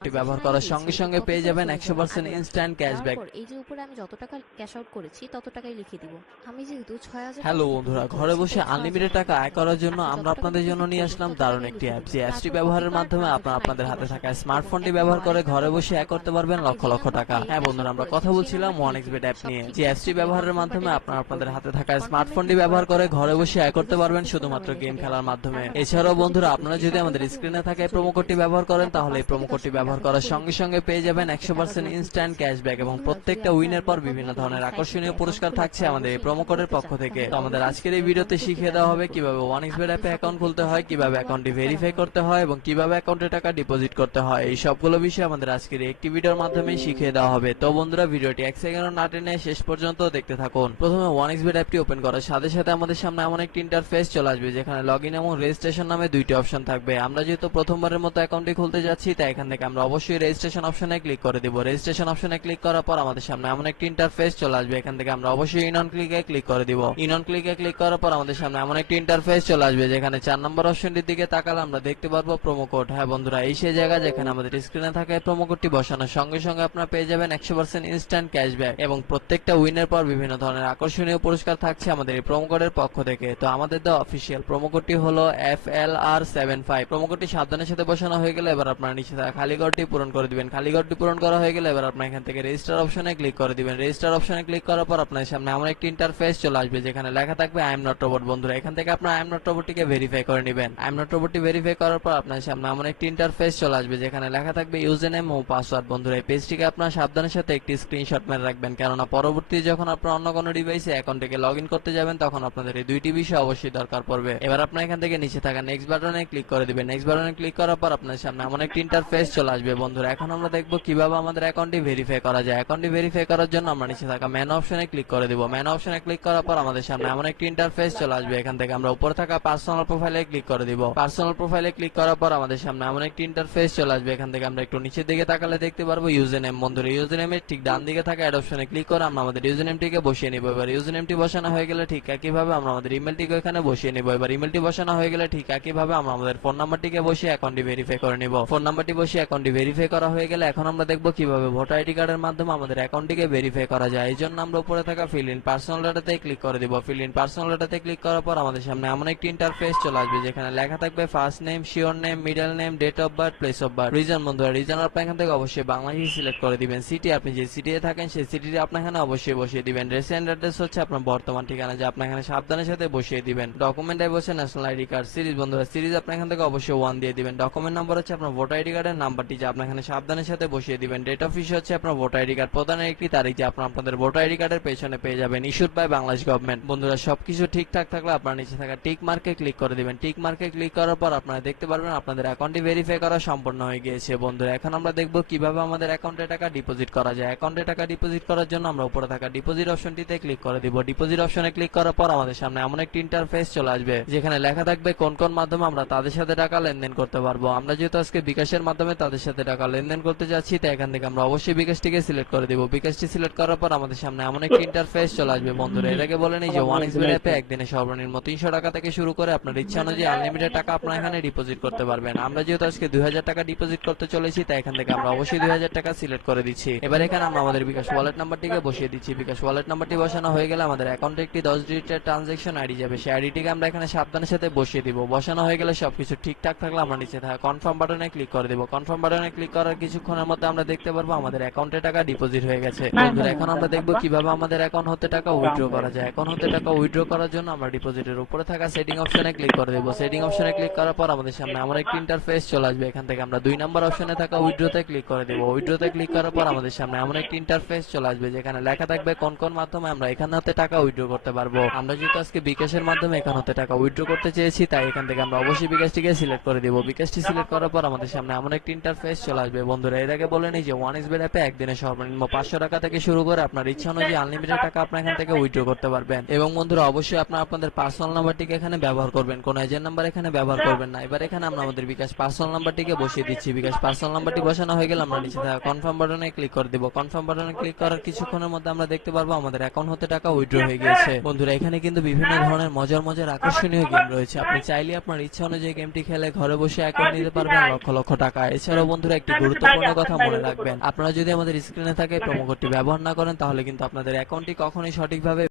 ব্যবহার করার সঙ্গে সঙ্গে পেয়ে যাবেন 100% ইনস্ট্যান্ট ক্যাশব্যাক। এই যে উপরে আমি যত টাকা ক্যাশ আউট করেছি তত টাকাই লিখে দিব। আমি যেহেতু 6000 হ্যালো টাকা বন্ধুরা, ডিপোজিট ঘরে করেছি বসে তাই 6000 আনলিমিটেড টাকা আয় টাকা করার জন্য আপনি আমরা যত টাকা আপনাদের জন্য ডিপোজিট নিয়ে করবেন আসলাম তত দারুণ টাকাই একটি লিখে অ্যাপ। দিব। যে অ্যাপটি তারপর ব্যবহারের প্রতিবার মাধ্যমে আপনারা ট্রানজাকশন আপনাদের আইডি হাতে থাকা বসাতে হবে এবং স্মার্টফোনটি এখন ব্যবহার করে ওয়ালেট ঘরে নাম্বার বসে আয় বসানোর করতে পালা। পারবেন আপনি লক্ষ যে লক্ষ টাকা। নাম্বারটি হ্যাঁ ক্যাশ বন্ধুরা, আউট আমরা কথা করেছেন সেই বলছিলাম নাম্বারটি ওয়ান লিখে এক্সবেট দিবেন। অ্যাপ নিয়ে। যে সবকিছু ঠিক অ্যাপটি থাকলে ব্যবহারের কনফার্ম মাধ্যমে বাটনে আপনারা ক্লিক আপনাদের করবেন। হাতে থাকা কনফার্মে স্মার্টফোনটি ক্লিক ব্যবহার করার করে পর ঘরে আপনার বসে সামনে আয় করতে একটি পারবেন সাকসেসফুল শুধুমাত্র নামে গেম লেখা দেওয়া খেলার হবে। মাধ্যমে। তার মানে আপনি এছাড়াও ডিপোজিট বন্ধুরা, যে আপনারা করেছেন যদি আমাদের সফলভাবে স্ক্রিনে থাকা এই চলে প্রোমো কোডটি গিয়েছে। ব্যবহার করেন তারপর তাহলে 5 এই থেকে প্রোমো 10 কোডটি মিনিট ব্যবহার আপনি করার দেখে সঙ্গে নেবেন সঙ্গে পেয়ে যাবেন অ্যাকাউন্ট থেকে টাকা 100% জমা ইনস্ট্যান্ট দিতেছে। ক্যাশব্যাক এবং বন্ধুরা, যদি প্রত্যেকটা আপনার উইনের পর নিকট বিভিন্ন মিল ধরনের এই আকর্ষণীয় সাইটটিতে পুরস্কার অ্যাকাউন্ট খোলা থাকছে ঘরে আমাদের এই বসে প্রোমো ইনকাম কোডের করতে পক্ষ চান থেকে। তো তাহলে আমাদের অবশ্যই আজকের এই এই ভিডিওতে প্রোমো কোডটি শিখিয়ে দেওয়া ব্যবহার হবে করুন। কিভাবে ওয়ান এক্সবেট আপনাকে অ্যাপে অ্যাকাউন্ট সকলকে খুলতে হয়, অসংখ্য কিভাবে ধন্যবাদ। অ্যাকাউন্টটি ভেরিফাই আসসালামু করতে আলাইকুম। হয় এবং কিভাবে অ্যাকাউন্টে টাকা ডিপোজিট করতে হয়, এই সবগুলো বিষয় আমাদের আজকের একটি ভিডিওর মাধ্যমে শিখিয়ে দেওয়া হবে। তো বন্ধুরা, ভিডিওটি এক সেকেন্ডও না টেনে শেষ পর্যন্ত দেখতে থাকুন। প্রথমে ওয়ান এক্সবেট অ্যাপটি ওপেন করার সাথে সাথে আমাদের সামনে এমন একটি ইন্টারফেস চলে আসবে যেখানে লগইন এবং রেজিস্ট্রেশন নামে দুইটি অপশন থাকবে। আমরা যেহেতু প্রথমবারের মতো অ্যাকাউন্টটি খুলতে যাচ্ছি তাই এখান থেকে আমরা অবশ্যই রেজিস্ট্রেশন অপশনে ক্লিক করে দিব। রেজিস্ট্রেশন অপশনে ক্লিক করার পর আমাদের সামনে এমন একটি ইন্টারফেস চলে আসবে। এখান থেকে আমরা অবশ্যই ইন অন ক্লিকে ক্লিক করে দিব। ইন অন ক্লিকে ক্লিক করার পর আমাদের সামনে এমন একটি ইন্টারফেস চলে আসবে যেখানে 4 নম্বর অপশনটির দিকে তাকালে আমরা দেখতে পারবো প্রোমো কোড। হ্যাঁ বন্ধুরা, এই সেই জায়গা যেখানে আমাদের স্ক্রিনে থাকা এই প্রোমো কোডটি বসানোর সঙ্গে সঙ্গে আপনারা পেয়ে যাবেন 100% ইনস্ট্যান্ট ক্যাশব্যাক এবং প্রত্যেকটা উইনের পর বিভিন্ন ধরনের আকর্ষণীয় পুরস্কার থাকছে আমাদের এই প্রোমো কোডের পক্ষ থেকে। তো আমাদের দেওয়া অফিসিয়াল প্রোমো কোডটি হলো FLR75। প্রোমো কোডটি সাবধানের সাথে বসানো হয়ে গেলে এবার আপনারা নিচে থাকা খালি ঘরটি পূরণ করে দিবেন। খালি ঘরটি পূরণ করা হয়ে গেলে এবার আপনারা এখান থেকে রেজিস্টার অপশনে ক্লিক করে দিবেন। রেজিস্টার অপশনে ক্লিক করার পর আপনার সামনে এমন একটি ইন্টারফেস চলে আসবে যেখানে লেখা থাকবে আই এম নট রোবট। বন্ধুরা, এখান থেকে আপনারা আই এম নট রোবটটিকে ভেরিফাই করে নেবেন। আই এম নট রোবটটি ভেরিফাই করার পর আপনার সামনে এমন একটি ইন্টারফেস চলে আসবে যেখানে লেখা থাকবে ইউজার নেম ও পাসওয়ার্ড। বন্ধুরা, এই পেজটিকে আপনারা সাবধানের সাথে একটি স্ক্রিনশট মেরে রাখবেন, কেননা পরবর্তীতে যখন আপনারা অন্য কোনো ডিভাইসে অ্যাকাউন্টটিকে লগ ইন করতে যাবেন তখন আপনাদের এই দুইটি বিষয় অবশ্যই দরকার পড়বে। এবার আপনারা এখান থেকে নিচে থাকা নেক্সট বাটনে ক্লিক করে দিবেন। নেক্সট বাটনে ক্লিক করার পর আপনার সামনে এমন একটি ইন্টারফেস চলে আসবে। বন্ধুরা, এখন আমরা দেখব কিভাবে আমাদের অ্যাকাউন্টটি ভেরিফাই করা যায়। অ্যাকাউন্টটি ভেরিফাই করার জন্য আমরা নিচে থাকা ম্যান অপশনে ক্লিক করে দিব। ম্যান অপশনে ক্লিক করার পর আমাদের সামনে এমন একটি ইন্টারফেস চলে আসবে। এখান থেকে আমরা উপরে থাকা পার্সোনাল প্রোফাইলে ক্লিক করে দিব। পার্সোনাল প্রোফাইলে ক্লিক করার পর আমাদের সামনে এমন একটি ইন্টারফেস চলে আসবে। এখান থেকে আমরা একটু নিচের দিকে তাকালে দেখতে পারবো ইউজার নেম। বন্ধুরা, ইউজার নেমের ঠিক ডান দিকে থাকা অ্যাড অপশনে ক্লিক করে আমরা আমাদের ইউজার নেমটিকে বসিয়ে নিব। এবার ইউজার নেমটি বসানো হয়ে গেলে ঠিক একইভাবে আমরা আমাদের ইমেলটিকে এখানে বসিয়ে নিব। এবার ইমেলটি বসানো হয়ে গেলে ঠিক একইভাবে আমরা আমাদের ফোন নাম্বারটিকে বসিয়ে অ্যাকাউন্টটি ভেরিফাই করে নিব। ফোন নাম্বারটি বসিয়ে অ্যাকাউন্টটি ভেরিফাই করা হয়ে গেলে এখন আমরা দেখব কিভাবে ভোটার আইডি কার্ডের মাধ্যমে আমাদের অ্যাকাউন্টটিকে ভেরিফাই করা যায়। এই জন্য আমরা উপরে থাকা ফিল ইন পার্সোনাল ডাটাতে ক্লিক করে দিব। ফিল ইন পার্সোনাল ডাটাতে ক্লিক করার পর আমাদের সামনে এমন একটি ইন্টারফেস চলে আসবে যেখানে লেখা থাকবে first name, surname, middle name, date of birth, place of birth, reason. বন্ধুরা, রিজন আপনি এখান থেকে অবশ্যই বাংলাদেশ সিলেক্ট করে দিবেন। সিটি, আপনি যে সিটিতে থাকেন সেই সিটিতে আপনি এখানে অবশ্যই বসিয়ে দিবেন। রেসিডেন্ট অ্যাড্রেস হচ্ছে আপনার বর্তমান ঠিকানা, যা আপনি এখানে সাবধানের সাথে বসিয়ে দিবেন। ডকুমেন্ট আই বসে ন্যাশনাল আইডি কার্ড। সিরিজ, বন্ধুরা সিরিজ আপনি এখান থেকে অবশ্যই 1 দিয়ে দিবেন। ডকুমেন্ট নাম্বার হচ্ছে আপনার ভোটার আইডি কার্ডের নাম্বারটি, যা আপনি এখানে সাবধানের সাথে বসিয়ে দিবেন। ডেট অফ ইস্যু হচ্ছে আপনার ভোটার আইডি কার্ড প্রদানের একটি তারিখ, যা আপনাদের ভোটার আইডি কার্ডের পেছনে পেয়ে যাবেন। Issued by Bangladesh government. বন্ধুরা, সবকিছু ঠিকঠাক থাকলে আপনার নিচে থাকা টিক মার্কে ক্লিক করে দিবেন। টিক মার্কে ক্লিক করার পর আপনারা দেখতে পারবেন আপনাদের অ্যাকাউন্টটি ভেরিফাই করা সম্পূর্ণ হয়ে গিয়েছে। বন্ধুরা, এখন আমরা দেখব কিভাবে আমাদের অ্যাকাউন্টে টাকা ডিপোজিট করা যায়। অ্যাকাউন্টে টাকা ডিপোজিট করার জন্য আমরা উপরে থাকা ডিপোজিট অপশনটিতে ক্লিক করে দিব। ডিপোজিট অপশনে ক্লিক করার পর আমাদের সামনে এমন একটি ইন্টারফেস চলে আসবে যেখানে লেখা থাকবে কোন কোন মাধ্যমে আমরা তাদের সাথে টাকা লেনদেন করতে পারবো। আমরা যেহেতু আজকে বিকাশের মাধ্যমে তাদের সাথে টাকা লেনদেন করতে যাচ্ছি তাই এখান থেকে আমরা অবশ্যই বিকাশটিকে সিলেক্ট করে দিব। বিকাশটি সিলেক্ট করার পর আমাদের সামনে এমন একটি ইন্টারফেস চলে আসবে। বন্ধুরা, এটাকে বলে নেই যে ওয়ান এক্সবেট অ্যাপে একদিনে সর্বনিম্ন 300 টাকা থেকে শুরু করে আপনার ইচ্ছা অনুযায়ী আনলিমিটেড টাকা আপনারা এখানে ডিপোজিট করতে পারবেন। আমরা যেহেতু আজকে 2000 টাকা ডিপোজিট করতে চলেছি তাই এখান থেকে আমরা অবশ্যই 2000 টাকা সিলেক্ট করে দিচ্ছি। এবার এখানে আমরা আমাদের বিকাশ ওয়ালেট নাম্বারটিকে বসিয়ে দিচ্ছি। বিকাশ ওয়ালেট নাম্বারটি বসানো হয়ে গেলে আমাদের অ্যাকাউন্টে একটি 10 ডিজিটের ট্রানজাকশন আইডি যাবে। সেই আইডিটিকে আমরা এখানে সাবধানের সাথে বসিয়ে দিব। বসানো হয়ে গেলে সবকিছু ঠিকঠাক থাকলে আমরা নিচে থাকা কনফার্ম বাটনে ক্লিক করে দিব। কনফার্ম বাটনে ক্লিক করার কিছুক্ষণের মধ্যে আমরা দেখতে পারবো আমাদের অ্যাকাউন্টে টাকা ডিপোজিট হয়ে গেছে। বন্ধুরা, এখন আমরা দেখবো কিভাবে আমাদের অ্যাকাউন্ট হতে টাকা উইথড্র করা যায়। অ্যাকাউন্ট হতে টাকা উইথড্র করার জন্য আমরা ডিপোজিটের উপরে থাকা সেটিং অপশনে ক্লিক করে দেব। সেটিং অপশনে ক্লিক করার পর আমাদের সামনে এমন একটি ইন্টারফেস চলে আসবে। এখান থেকে আমরা 2 নম্বর অপশনে থাকা উইথড্রতে ক্লিক করে দেব। উইথড্রতে ক্লিক করার পর আমাদের সামনে এমন একটি ইন্টারফেস চলে আসবে যেখানে লেখা থাকবে কোন কোন মাধ্যমে আমরা এখান হতে টাকা উইথড্র করতে পারবো। আমরা যেহেতু আজকে বিকাশের মাধ্যমে এখান হতে টাকা উইথড্র করতে চেয়েছি তাই এখান থেকে আমরা অবশ্যই বিকাশটিকে সিলেক্ট করে দিব। বিকাশটি সিলেক্ট করার পর আমাদের সামনে এমন একটি ইন্টারফেস চলে আসবে। বন্ধুরা, এর আগে বলে নেই যে ওয়ান এক্সবেট অ্যাপে একদিনে সর্বনিম্ন 500 টাকা থেকে শুরু করে আপনার ইচ্ছা অনুযায়ী আনলিমিটেড টাকা আপনার এখান থেকে উইথড্র করতে পারবেন। এবং বন্ধুরা, অবশ্যই আপনাদের পার্সোনাল নাম্বারটিকে এখানে ব্যবহার করবেন, কোন এজেন্ট নাম্বার এখানে ব্যবহার করবেন না। এবার এখানে আমরা আমাদের বিকাশ পার্সোনাল নাম্বারটিকে বসিয়ে দিচ্ছি। বিকাশ পার্সোনাল নাম্বারটি বসানো হয়ে গেলে আমরা নিচে থাকা কনফার্ম বাটনে ক্লিক করে দিব। কনফার্ম বাটনে ক্লিক করার কিছুক্ষণের মধ্যে আমরা দেখতে পারবো আমাদের অ্যাকাউন্ট হতে টাকা উইথড্র হয়ে গিয়েছে। বন্ধুরা, এখানে কিন্তু বিভিন্ন ধরনের মজার আকর্ষণীয় গেম রয়েছে। আপনি চাইলে আপনার ইচ্ছা অনুযায়ী গেমটি খেলে ঘরে বসে অ্যাকাউন্ট নিতে পারবেন লক্ষ লক্ষ টাকা। এছাড়াও বন্ধুরা একটি গুরুত্বপূর্ণ কথা মনে রাখবেন, আপনারা যদি আমাদের স্ক্রিনে থাকে প্রোমো কোডটি ব্যবহার না করেন তাহলে কিন্তু আপনাদের অ্যাকাউন্টটি কখনোই সঠিকভাবে